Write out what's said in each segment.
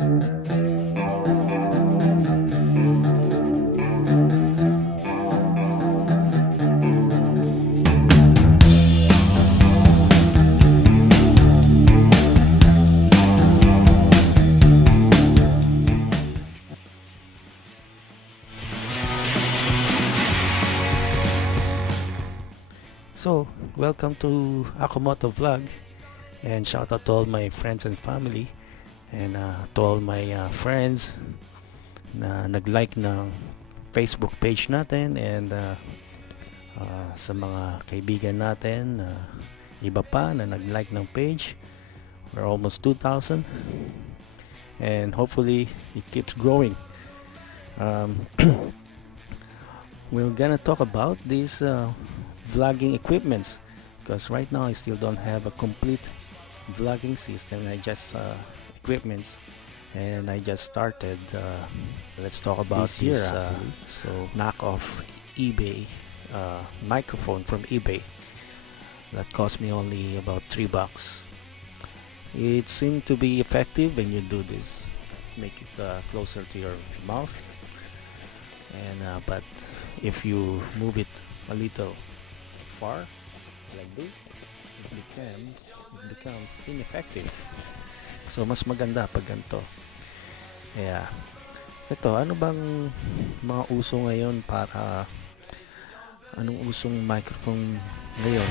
So, welcome to MotoVlog, and shout out to all my friends and family, and to all my friends na nag-like ng Facebook page natin, and sa mga kaibigan natin iba pa na nag-like ng page. We're almost 2,000, and hopefully it keeps growing. We're gonna talk about these vlogging equipments, because right now I still don't have a complete vlogging system. I just equipments, and I just started. Let's talk about this so knockoff eBay microphone from eBay that cost me only about $3. It seemed to be effective when you do this. Make it closer to your mouth, and but if you move it a little far like this, it becomes ineffective. So mas maganda pag ganito. Kaya ito, ano bang mga uso ngayon, para anong usong microphone ngayon?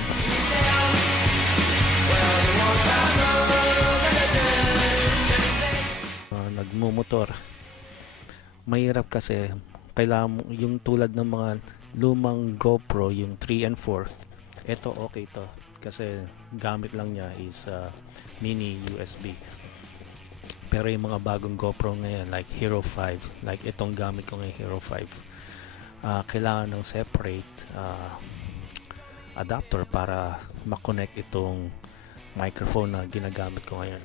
Nagmumotor. Mahirap kasi kailangan mo yung tulad ng mga lumang GoPro, yung 3 and 4. Ito okay to kasi gamit lang niya is mini USB. Pero yung mga bagong GoPro ngayon like Hero 5, like itong gamit ko ngayon Hero 5, kailangan ng separate adapter para makonect itong microphone na ginagamit ko ngayon.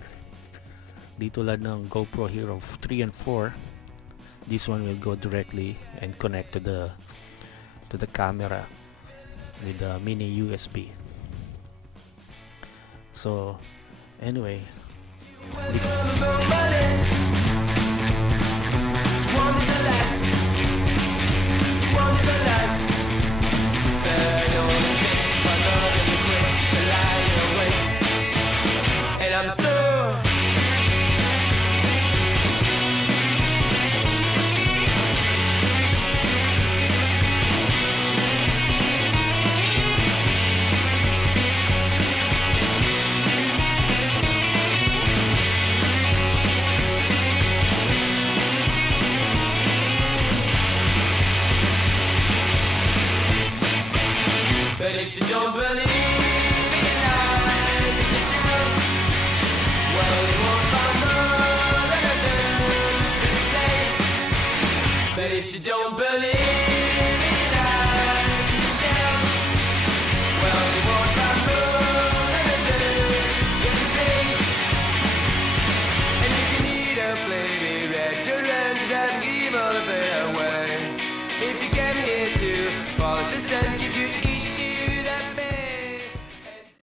Di tulad ng GoPro Hero 3 and 4, this one will go directly and connect to the camera with the mini USB. So anyway, if you don't believe in life in yourself, well, you won't find another place. But if you don't believe